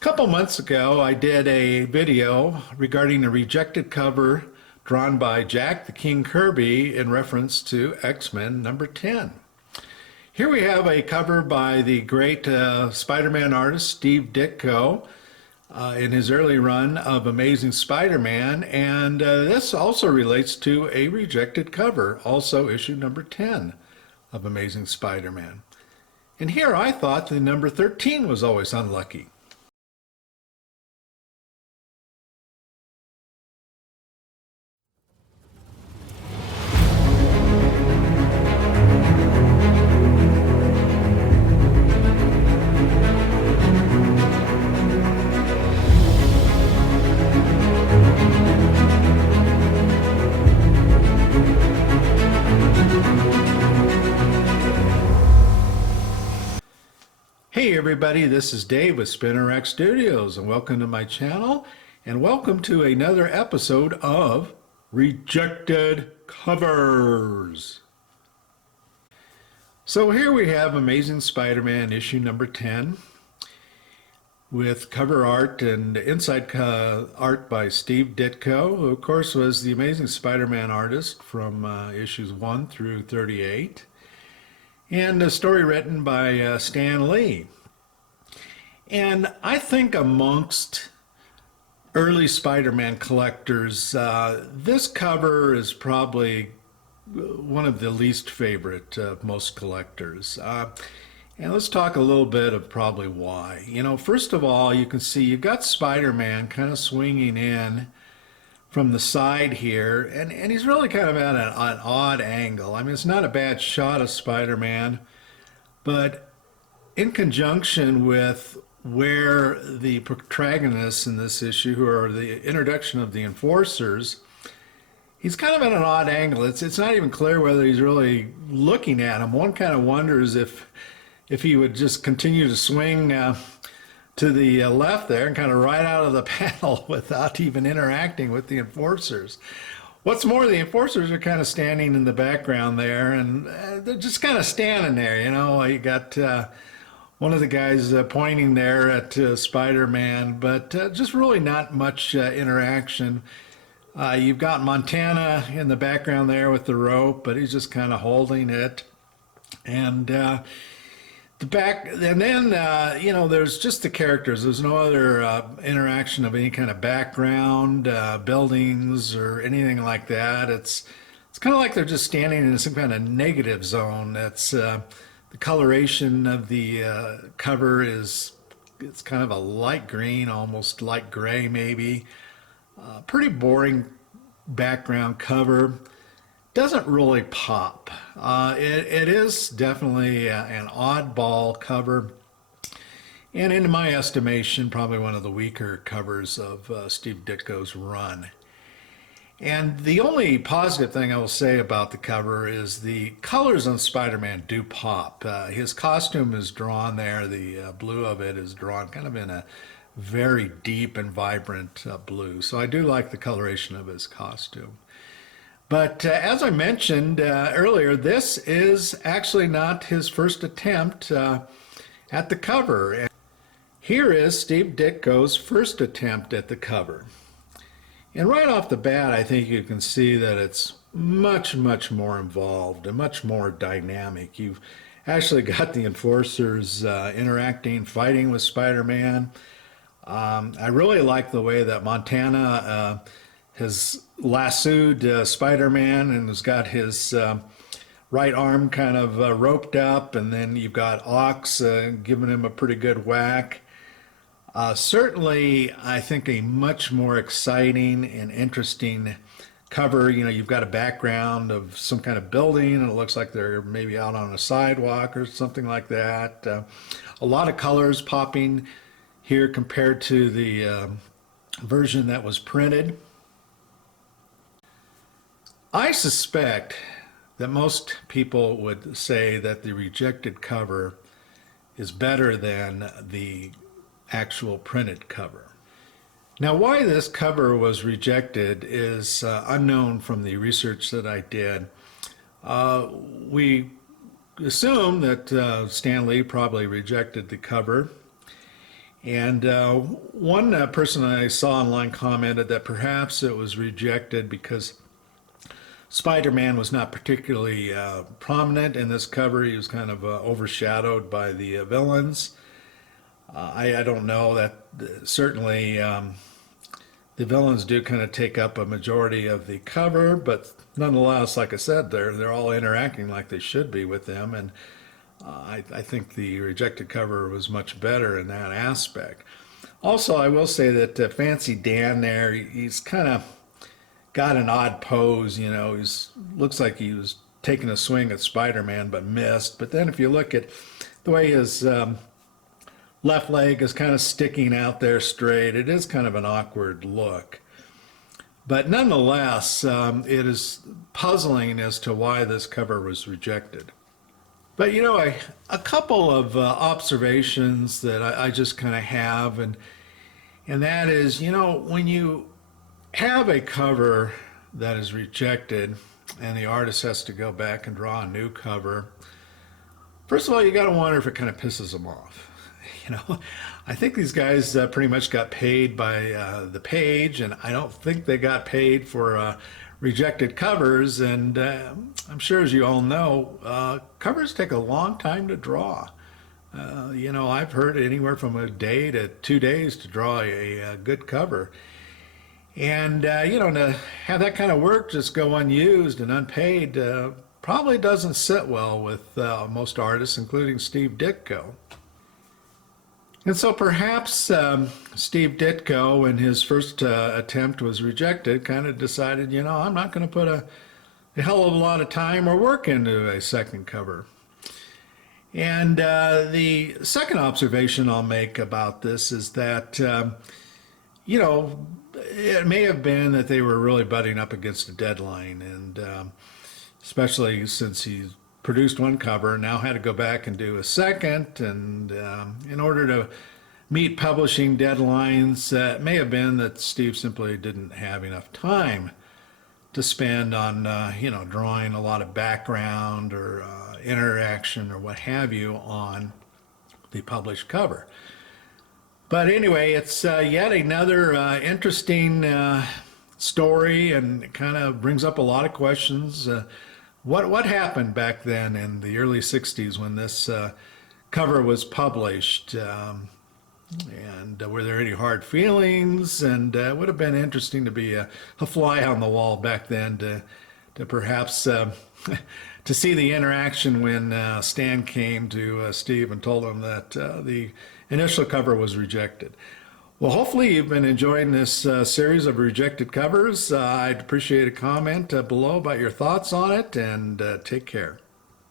Couple months ago, I did a video regarding a rejected cover drawn by Jack the King Kirby in reference to X-Men number 10. Here we have a cover by the great Spider-Man artist Steve Ditko in his early run of Amazing Spider-Man, and this also relates to a rejected cover, also issue number 10 of Amazing Spider-Man. And here I thought the number 13 was always unlucky. Hey everybody, this is Dave with SpinnerX Studios, and welcome to my channel, and welcome to another episode of Rejected Covers. So here we have Amazing Spider-Man issue number 10 with cover art and inside art by Steve Ditko, who of course was the Amazing Spider-Man artist from issues 1 through 38. And a story written by Stan Lee. And I think amongst early Spider-Man collectors, this cover is probably one of the least favorite of most collectors. And let's talk a little bit of probably why. You know, first of all, you can see you've got Spider-Man kind of swinging in from the side here, and he's really kind of at an odd angle. I mean, it's not a bad shot of Spider-Man, but in conjunction with where the protagonists in this issue, who are the introduction of the Enforcers, he's kind of at an odd angle. It's not even clear whether he's really looking at him. One kind of wonders if he would just continue to swing to the left there and kind of right out of the panel without even interacting with the Enforcers. What's more, the Enforcers are kind of standing in the background there, and they're just kind of standing there, you know. You got one of the guys pointing there at Spider-Man, but just really not much interaction. You've got Montana in the background there with the rope, but he's just kind of holding it. And you know, there's just the characters. There's no other interaction of any kind of background, buildings, or anything like that. It's kind of like they're just standing in some kind of negative zone. That's the coloration of the cover it's kind of a light green, almost light gray maybe. Pretty boring background cover. Doesn't really pop. It is definitely an oddball cover, and in my estimation, probably one of the weaker covers of Steve Ditko's run. And the only positive thing I will say about the cover is the colors on Spider-Man do pop. His costume is drawn there, the blue of it is drawn kind of in a very deep and vibrant blue. So I do like the coloration of his costume. But as I mentioned earlier, this is actually not his first attempt at the cover. Here is Steve Ditko's first attempt at the cover. And right off the bat, I think you can see that it's much, much more involved and much more dynamic. You've actually got the Enforcers interacting, fighting with Spider-Man. I really like the way that Montana has lassoed Spider-Man and has got his right arm kind of roped up, and then you've got Ox giving him a pretty good whack. Certainly, I think a much more exciting and interesting cover. You know, you've got a background of some kind of building, and it looks like they're maybe out on a sidewalk or something like that. A lot of colors popping here compared to the version that was printed. I suspect that most people would say that the rejected cover is better than the actual printed cover. Now, why this cover was rejected is unknown from the research that I did. We assume that Stan Lee probably rejected the cover, And one person I saw online commented that perhaps it was rejected because Spider-Man was not particularly prominent in this cover. He was kind of overshadowed by the villains. I don't know that certainly the villains do kind of take up a majority of the cover, but nonetheless, like I said, they're all interacting like they should be with them, and I think the rejected cover was much better in that aspect. Also, I will say that Fancy Dan there, he's kind of got an odd pose. You know, he's looks like he was taking a swing at Spider-Man but missed. But then if you look at the way his left leg is kind of sticking out there straight, it is kind of an awkward look. But nonetheless, it is puzzling as to why this cover was rejected. But you know, a couple of observations that I just kind of have, and that is, you know, when you have a cover that is rejected and the artist has to go back and draw a new cover, first of all, you got to wonder if it kind of pisses them off. You know, I think these guys pretty much got paid by the page, and I don't think they got paid for rejected covers. And I'm sure, as you all know, covers take a long time to draw. You know, I've heard anywhere from a day to 2 days to draw a good cover. And, you know, to have that kind of work just go unused and unpaid probably doesn't sit well with most artists, including Steve Ditko. And so perhaps Steve Ditko, when his first attempt was rejected, kind of decided, you know, I'm not going to put a hell of a lot of time or work into a second cover. And the second observation I'll make about this is that, you know, it may have been that they were really butting up against a deadline, and especially since he's produced one cover, now had to go back and do a second, and in order to meet publishing deadlines, it may have been that Steve simply didn't have enough time to spend on, you know, drawing a lot of background or interaction or what have you on the published cover. But anyway, it's yet another interesting story, and it kind of brings up a lot of questions. What happened back then in the early 60s when this cover was published? And were there any hard feelings? And it would have been interesting to be a fly on the wall back then to perhaps to see the interaction when Stan came to Steve and told him that the initial cover was rejected. Well, hopefully you've been enjoying this series of rejected covers. I'd appreciate a comment below about your thoughts on it, and take care.